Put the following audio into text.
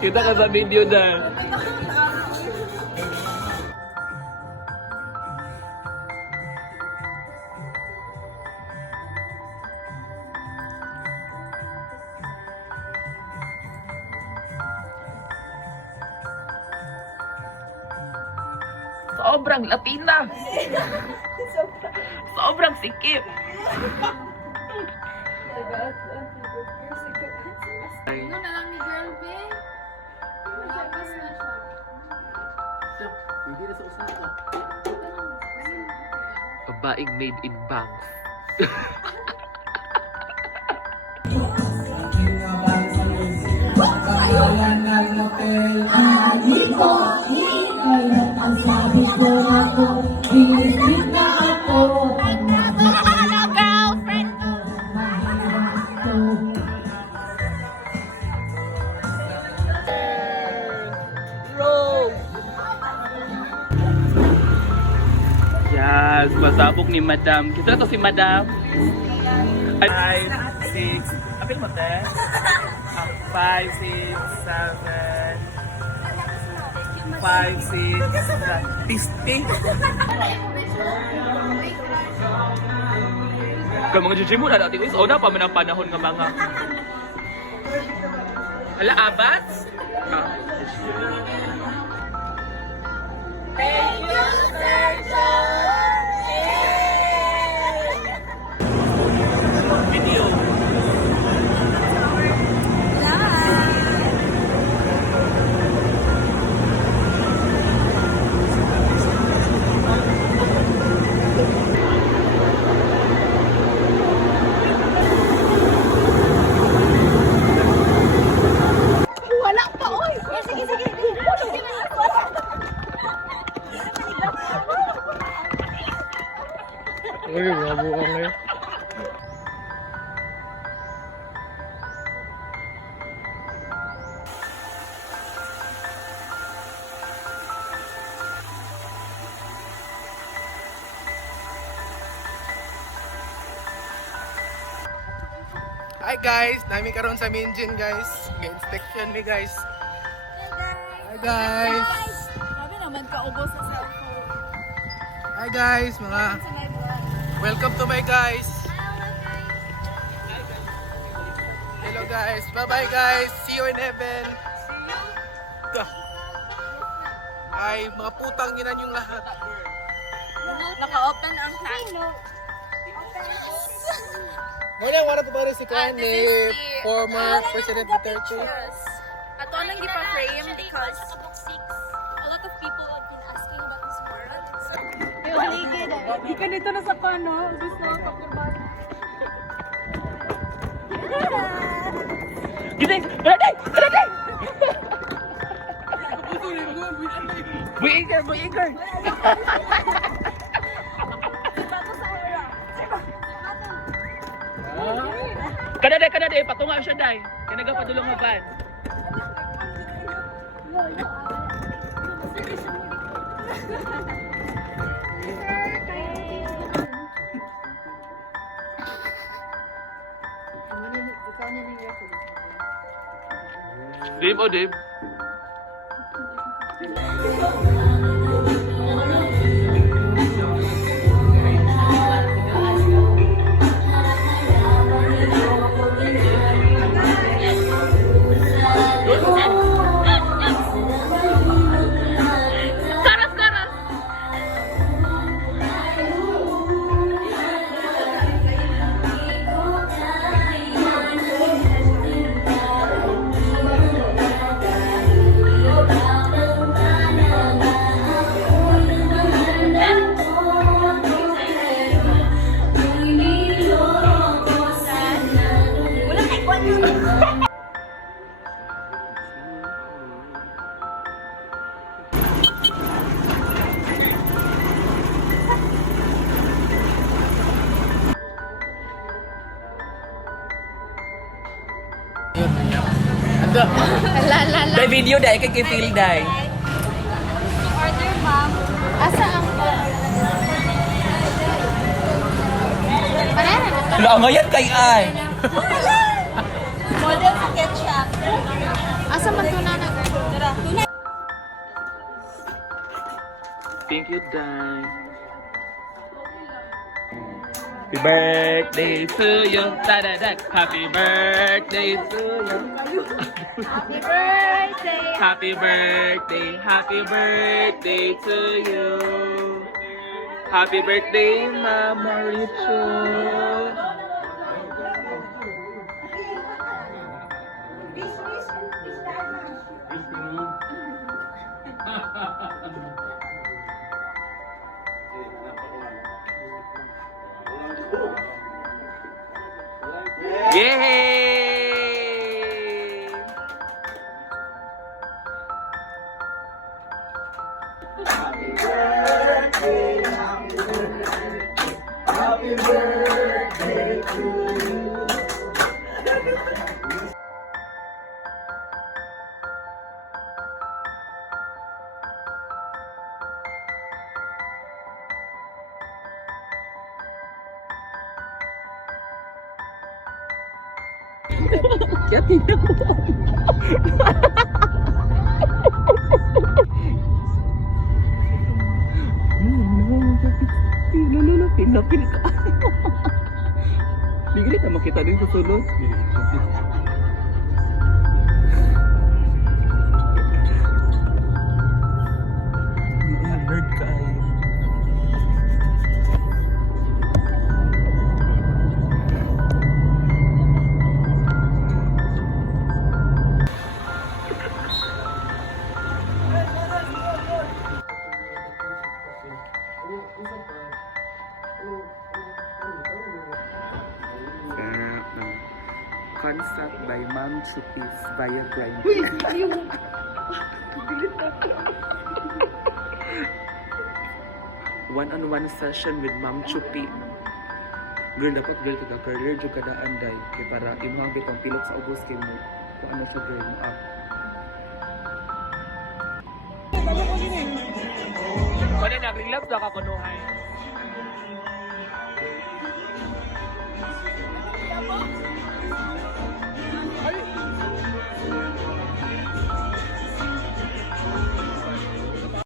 Kita ka sa video na. Sobrang Latina. Sobrang sikip. Ano na lang ni girl, be? Malapas na siya. Hindi na sa usaha. Babaeng made in banks. Yes, pasabog ni Madam. Kita na to si Madam. 5, 6, apil mo te? 5, 6, 7, 5, 6, 60. Kaya mga jujim mo na natin. O na pa man ang panahon ng mga... Hala, abats? Thank you, Sergio! Video. Wala pa, oy! Sige, sige. Uy, wabo ka ngayon. Hi guys, nami karon sa Minjin guys. Ga-inspection ni guys. Hi guys. Sabi naman kaubos sa cellphone. Hi guys, mga welcome to my guys. Hello guys. Bye-bye guys. See you in heaven. Ay, mga putang ginan yung lahat. Naka-open ang chat. Muna, wala to ba rin si Kwan ni former President Duterte? Ato nang gipa-frame because a lot of people have been asking about this forum. Hindi ka dito na sa kano. Gusto ko kapirman. Gising! Baraday! Baraday! Buiger! Buiger! Kanaday! Patunga siya, day! Kanaga padulong mo van. Dave o Dave? Day video day kay feel day. Order, ma'am. Asa ang banana na to. Wala ngayon kay ay. Model sa ketchup. Asa man tuna na? Tara, tuna. Thank you, Day. Happy birthday to you. Da-da-da. Happy birthday to you. Happy birthday. Happy birthday. Happy birthday to you. Happy birthday, Mama Rachel. Yay! Kaya tingnan mo. Pinapil ka. Di galit na makita din sa sulod. Bird ka ay. Concept by Ma'am Chupis via Grind. One-on-one session with Ma'am Chupi. Girl, dapat girl ka career jud kada anday kay para imong bitong pilok sa ubos kay mo. Kung ano sa girl mo up. Wala na ring love ka kunuhay.